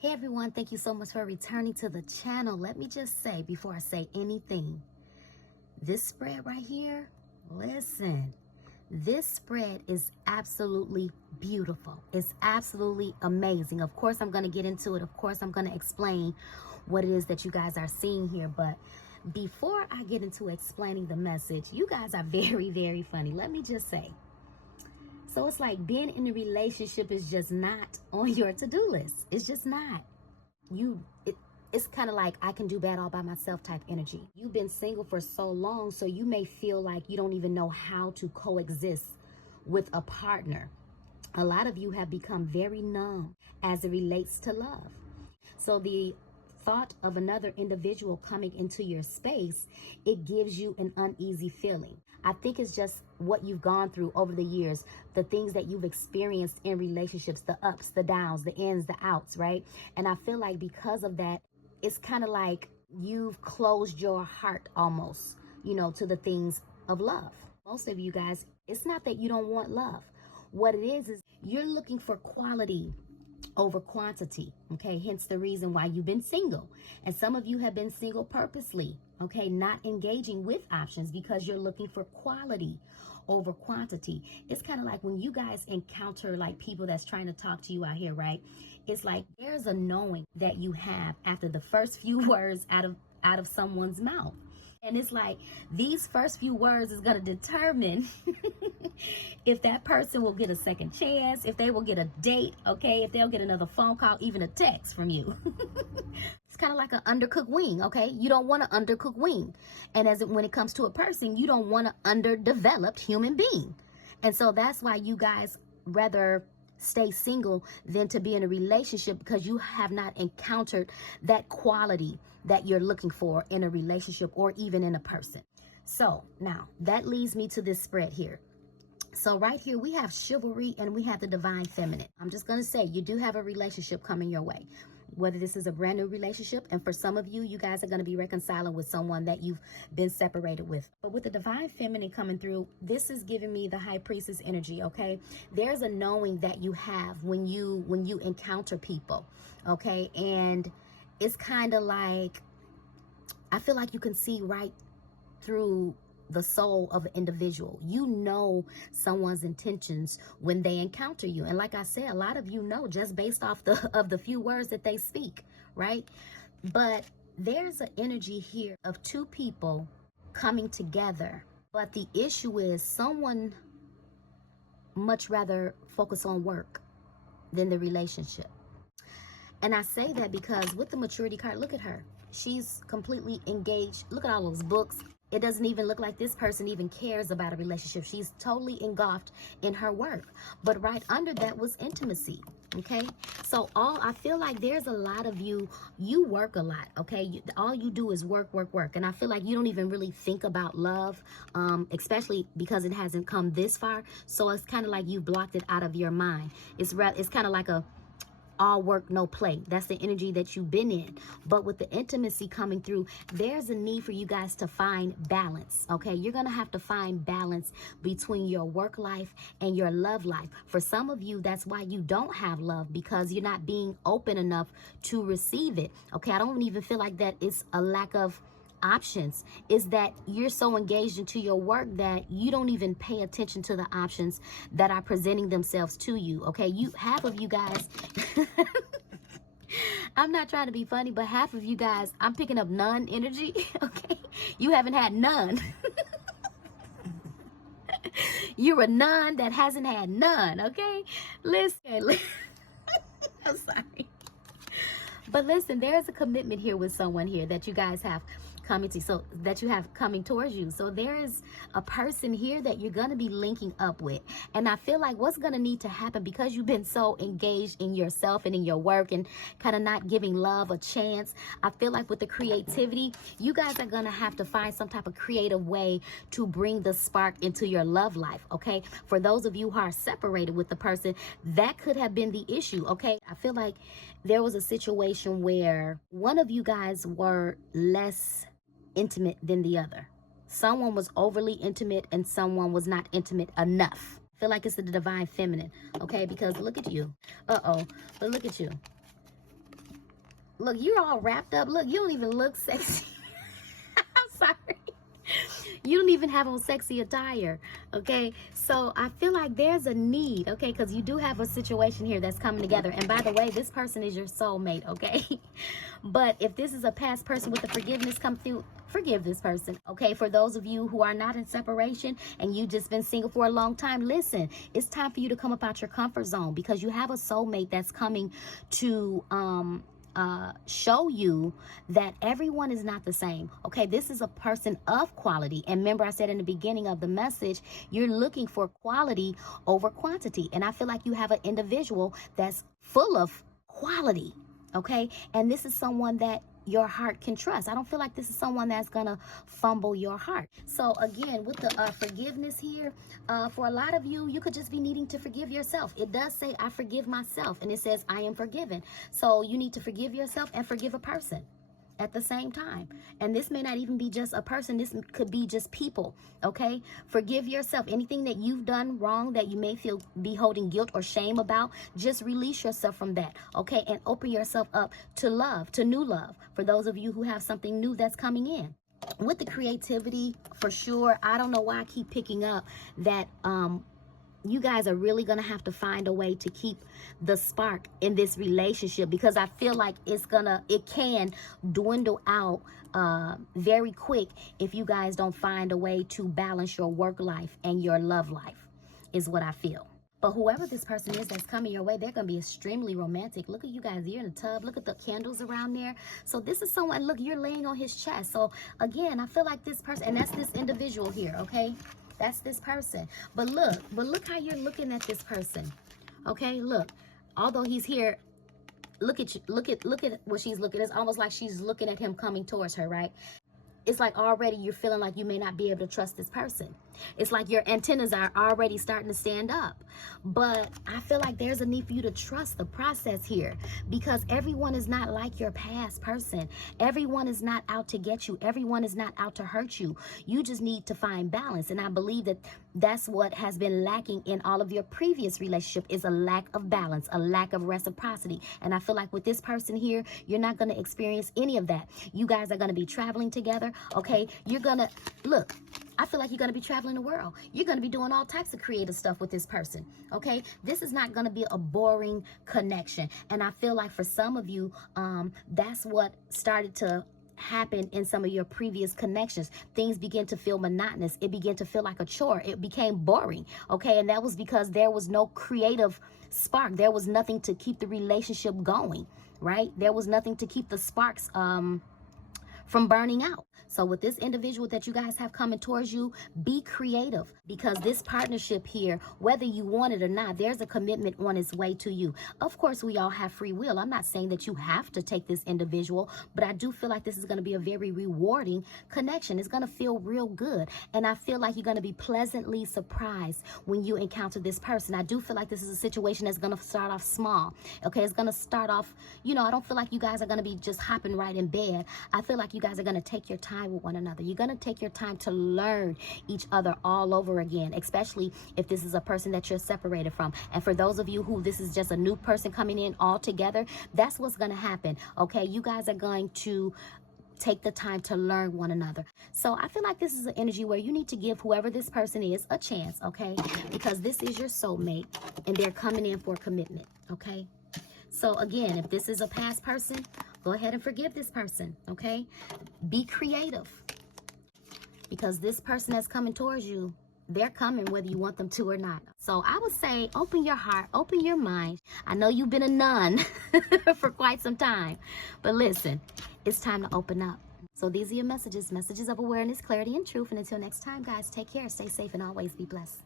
Hey everyone, thank you so much for returning to the channel. Let me just say, before I say anything, this spread right here, listen, this spread is absolutely beautiful. It's absolutely amazing. Of course, I'm going to get into it. Of course, I'm going to explain what it is that you guys are seeing here. But before I get into explaining the message, you guys are very, very funny. Let me just say. So it's like being in a relationship is just not on your to-do list. It's just not. It's kind of like I can do bad all by myself type energy. You've been single for so long, so you may feel like you don't even know how to coexist with a partner. A lot of you have become very numb as it relates to love. So the thought of another individual coming into your space, it gives you an uneasy feeling. I think it's just what you've gone through over the years, the things that you've experienced in relationships, the ups, the downs, the ins, the outs, right? And I feel like because of that, it's kind of like you've closed your heart almost, to the things of love. Most of you guys, it's not that you don't want love. What it is you're looking for quality over quantity, okay? Hence the reason why you've been single. And some of you have been single purposely, okay? Not engaging with options because you're looking for quality over quantity. It's kind of like when you guys encounter like people that's trying to talk to you out here, right? It's like there's a knowing that you have after the first few words out of someone's mouth. And it's like these first few words is going to determine if that person will get a second chance, if they will get a date, okay, if they'll get another phone call, even a text from you. It's kind of like an undercooked wing, okay? You don't want an undercooked wing. And when it comes to a person, you don't want an underdeveloped human being. And so that's why you guys rather stay single than to be in a relationship, because you have not encountered that quality that you're looking for in a relationship or even in a person. So now that leads me to this spread here. So right here we have chivalry and we have the divine feminine. I'm just going to say you do have a relationship coming your way, whether this is a brand new relationship, and for some of you, you guys are going to be reconciling with someone that you've been separated with. But with the divine feminine coming through, this is giving me the high priestess energy, okay? There's a knowing that you have when you encounter people, okay? And it's kind of like, I feel like you can see right through the soul of an individual. You know someone's intentions when they encounter you. And like I said, a lot of you know just based off of the few words that they speak, right? But there's an energy here of two people coming together. But the issue is someone much rather focus on work than the relationship. And I say that because with the maturity card, look at her. She's completely engaged. Look at all those books. It doesn't even look like this person even cares about a relationship. She's totally engulfed in her work. But right under that was intimacy, okay? So I feel like there's a lot of you work a lot, okay? All you do is work. And I feel like you don't even really think about love, especially because it hasn't come this far. So it's kind of like you blocked it out of your mind. It's kind of like a all work, no play. That's the energy that you've been in. But with the intimacy coming through, there's a need for you guys to find balance, okay? You're going to have to find balance between your work life and your love life. For some of you, that's why you don't have love, because you're not being open enough to receive it, okay? I don't even feel like that is a lack of options. Is that you're so engaged into your work that you don't even pay attention to the options that are presenting themselves to you, okay? Half of you guys I'm not trying to be funny, but half of you guys, I'm picking up none energy, okay? You haven't had none. You're a none that hasn't had none, okay? Listen. I'm sorry. But listen, there's a commitment here with someone here that you guys have coming towards you. So there is a person here that you're going to be linking up with. And I feel like what's going to need to happen, because you've been so engaged in yourself and in your work and kind of not giving love a chance, I feel like with the creativity, you guys are going to have to find some type of creative way to bring the spark into your love life, okay? For those of you who are separated with the person, that could have been the issue, okay? I feel like there was a situation where one of you guys were less intimate than the other. Someone was overly intimate and someone was not intimate enough. I feel like it's the divine feminine, okay? Because look at you. But look at you. Look, you're all wrapped up. Look, you don't even look sexy. I'm sorry. You don't even have on sexy attire, okay? So I feel like there's a need, okay? Because you do have a situation here that's coming together. And by the way, this person is your soulmate, okay? But if this is a past person with the forgiveness come through, forgive this person, okay? For those of you who are not in separation and you've just been single for a long time, listen, it's time for you to come up out your comfort zone, because you have a soulmate that's coming to show you that everyone is not the same, okay? This is a person of quality. And remember, I said in the beginning of the message, you're looking for quality over quantity. And I feel like you have an individual that's full of quality, okay? And this is someone that your heart can trust. I don't feel like this is someone that's gonna fumble your heart. So again, with the forgiveness here, for a lot of you, you could just be needing to forgive yourself. It does say, I forgive myself, and it says, I am forgiven. So you need to forgive yourself and forgive a person at the same time. And this may not even be just a person. This could be just people, okay? Forgive yourself. Anything that you've done wrong that you may be holding guilt or shame about, just release yourself from that, okay? And open yourself up to love, to new love, for those of you who have something new that's coming in. With the creativity, for sure, I don't know why I keep picking up that you guys are really going to have to find a way to keep the spark in this relationship, because I feel like it can dwindle out very quick if you guys don't find a way to balance your work life and your love life, is what I feel. But whoever this person is that's coming your way, they're going to be extremely romantic. Look at you guys. You're in a tub. Look at the candles around there. So this is someone, look, you're laying on his chest. So again, I feel like this person, and that's this individual here, okay? That's this person. But look how you're looking at this person. Okay, look. Although he's here, look at what she's looking. It's almost like she's looking at him coming towards her, right? It's like already you're feeling like you may not be able to trust this person. It's like your antennas are already starting to stand up. But I feel like there's a need for you to trust the process here, because everyone is not like your past person. Everyone is not out to get you. Everyone is not out to hurt you. You just need to find balance. And I believe that that's what has been lacking in all of your previous relationship, is a lack of balance, a lack of reciprocity. And I feel like with this person here, you're not going to experience any of that. You guys are going to be traveling together, okay? You're going to, look, I feel like you're going to be traveling the world. You're going to be doing all types of creative stuff with this person, okay? This is not going to be a boring connection. And I feel like for some of you, that's what started to happen in some of your previous connections. Things begin to feel monotonous. It began to feel like a chore. It became boring, okay? And that was because there was no creative spark. There was nothing to keep the relationship going, right? There was nothing to keep the sparks from burning out. So with this individual that you guys have coming towards you, be creative, because this partnership here, whether you want it or not, there's a commitment on its way to you. Of course, we all have free will. I'm not saying that you have to take this individual, but I do feel like this is going to be a very rewarding connection. It's going to feel real good. And I feel like you're going to be pleasantly surprised when you encounter this person. I do feel like this is a situation that's going to start off small. Okay, it's going to start off, you know, I don't feel like you guys are going to be just hopping right in bed. I feel like you guys are going to take your time with one another. You're going to take your time to learn each other all over again, especially if this is a person that you're separated from. And for those of you who this is just a new person coming in all together, that's what's going to happen. Okay, you guys are going to take the time to learn one another. So I feel like this is an energy where you need to give whoever this person is a chance, okay? Because this is your soulmate and they're coming in for commitment, okay? So again, if this is a past person, go ahead and forgive this person, okay? Be creative, because this person that's coming towards you, they're coming whether you want them to or not. So I would say open your heart, open your mind. I know you've been a nun for quite some time, but listen, it's time to open up. So these are your messages of awareness, clarity, and truth. And until next time, guys, take care, stay safe, and always be blessed.